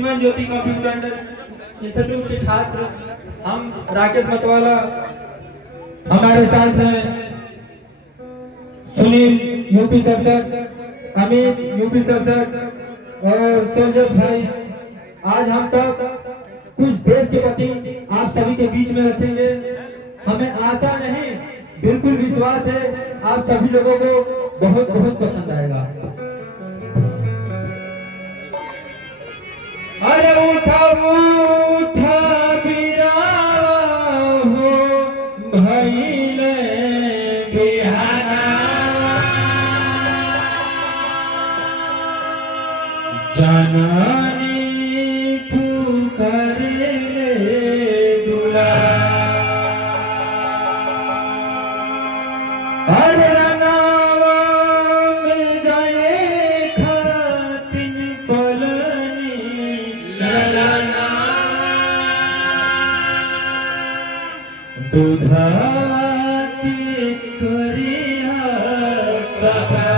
श्रीमान ज्योति computer institute के छात्र हम राकेश मतवाला, हमारे साथ हैं सुनील यूपी सरसठ, अमित यूपी सरसठ और संजय भाई। आज हम तक कुछ देश के प्रति आप सभी के बीच में रखेंगे। हमें आशा नहीं बिल्कुल विश्वास है आप सभी लोगों को बहुत बहुत पसंद आएगा। अरे उठा उठा बिरावा हो भइले बिहानावा, जननी पुकारेले दुला। अरे रनावा में जाए खातिन पलनी ललना, दूधवा की करिया सभा।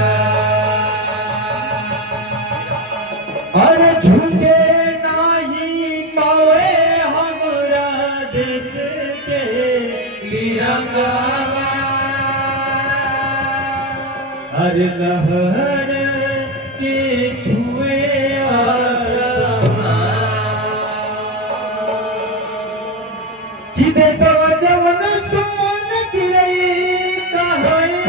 अरे झुके नहीं पावे हमरा देश के तिरंगावा, अरे लहर के छुए आसमां, कि देशवा जवन सोन चिरई कहाई,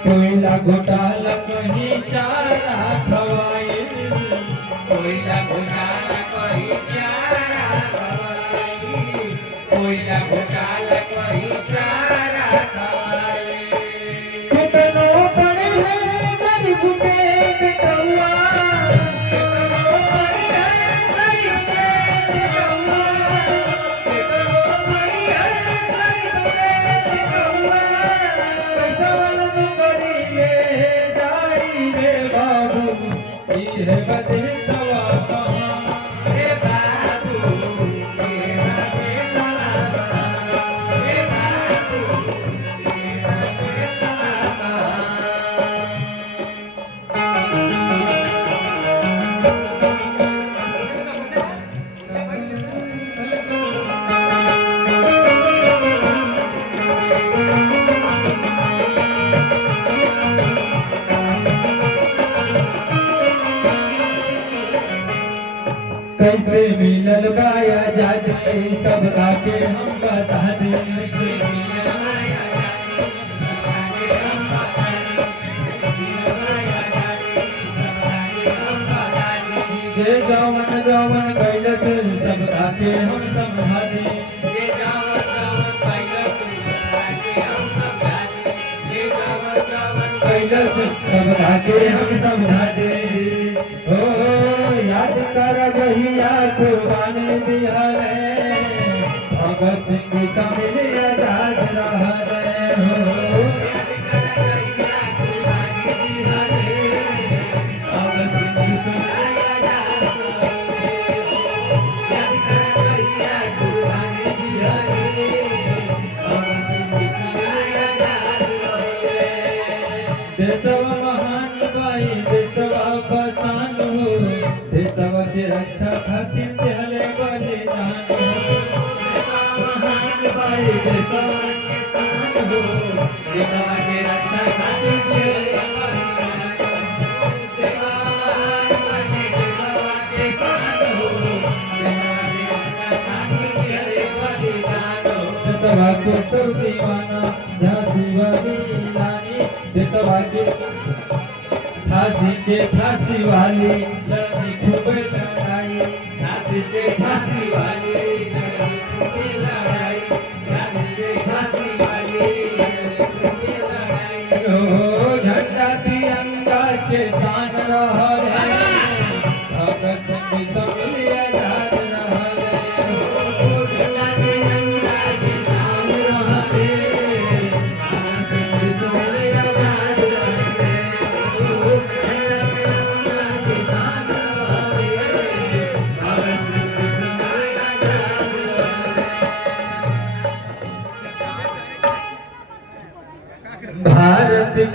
कोयला घोटाला कहीं चारा खवाइल, कोयला घोटाला कहीं चारा खवाइल, कोयला घोटाला कहीं चारा खवाइल। कितनो पड़े हैं गरीब के बेटौआ, कितनो पड़े हैं गरीब के बेटौआ, कितनो पड़े हैं गरीब के बेटौआ। पैसा वाला ये बदे सवा कहाँ रे बाबू, ये बदे सवा कहाँ रे बाबू, ये बदे सवा कहाँ। कैसे मिलल बाया जादे सबका के हम बता दे, कैसे मिलल बाया जादे सबका के हम बता दे, जे जवन जवन कैलस सबका के हम समझा दे, जे जवन जवन कैलस सबका के हम समझा दे, जे जवन जवन कैलस सबका के हम समझा दे। याद कर जहिया कुर्बानी दिहले, भगत सिंह समझ आजाद रहले हो। याद कर जहिया कुर्बानी दिहले, भगत सिंह समझ आजाद रहले हो। याद कर जहिया कुर्बानी दिहले, भगत सिंह समझ आजाद रहले। देशवा महान बाई देशवा पसान हो, देशवा के रक्षा खातिर चले बलिदान हो। देशवा महान बाई देशवा के शान हो, देशवा के रक्षा खातिर चले बलिदान हो। देशवा महान बाई देशवा के शान हो, देशवा के रक्षा खातिर चले बलिदान हो। देशवा को सब दीवाना झांसी वाली रानी, देशवा के झांसी के झांसी वाली लड़की खूब लड़ाई, झांसी के झांसी वाली लड़की खूब लड़ाई, झांसी के झांसी वाली लड़की खूब लड़ाई। ओ झंडा तिरंगा के शान रहले, भगत सिंह सब आजाद रहले।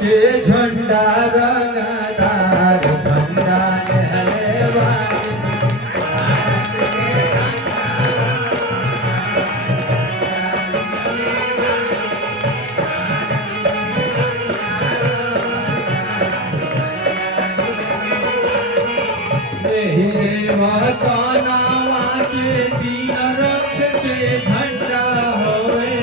के झंडा रंगदार झंडा लहराए मकानावा के तीन रंग के झंडा होए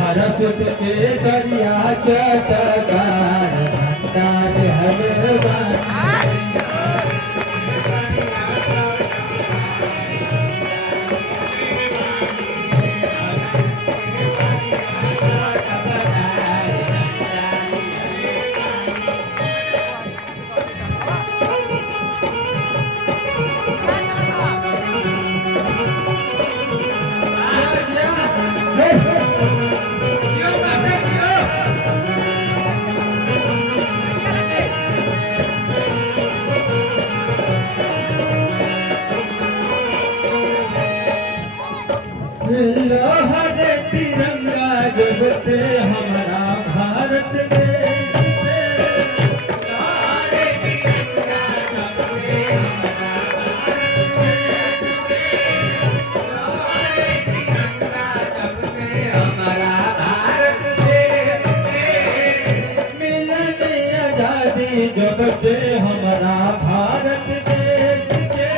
हरसुत के सरिया चटकार झंडा हलवाए लहर तिरंगा जब से हमारा भारत देश मिलने आजादी जब से हमारा भारत देश के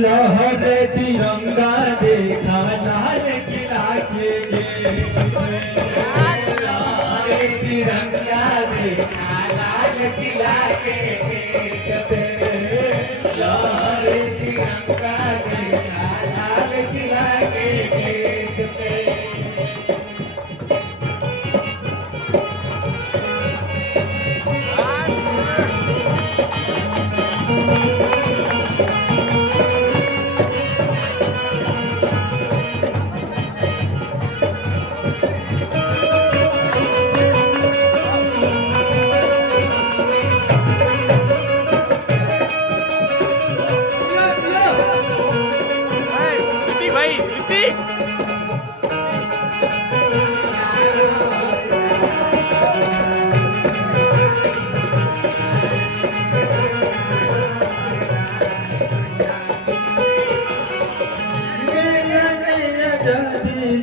लहर तिरंगा देखा लाल किला के लहर तिरंगा देखा लाल किला के लहर तिरंगा देखा लाल किला के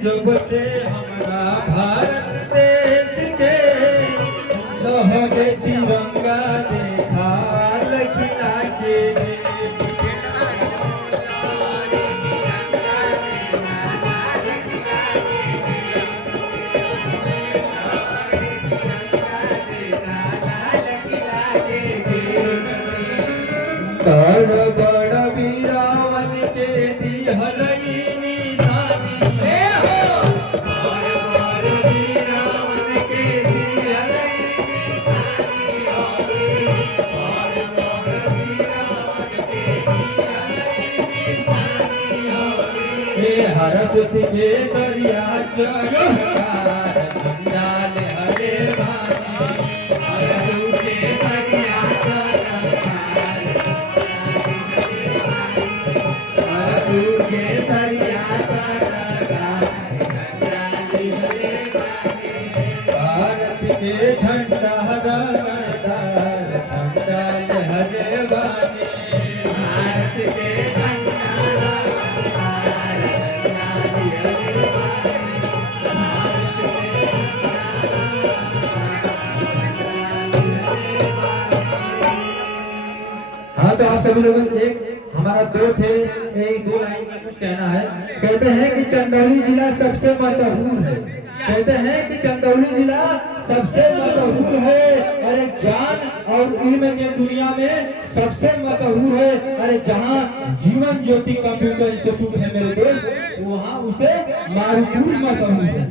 जब से हमारा भारत देश के लहर तिरंगा देखा लखिला के बड़ बड़ वीरावन के दिहलई हरसुत के सरिया चटकार झंडा लहराए हरसुत के सरिया चटकार हरसुत के सरिया चटकार झंडा लहराए भारत के झंडा रंगदार झंडा लहराए भारत के हाँ तो आप सभी लोगों से एक हमारा दो थे एक दो लाइन में कुछ कहना है। कहते हैं कि चंदौली जिला सबसे मशहूर है, कहते हैं कि चंदौली जिला सबसे मशहूर है, अरे ज्ञान और इल्म के दुनिया में सबसे मशहूर है। अरे जहाँ जीवन ज्योति कंप्यूटर इंस्टीट्यूट है मेरे देश, वहाँ उसे मारूपुर मशहूर है।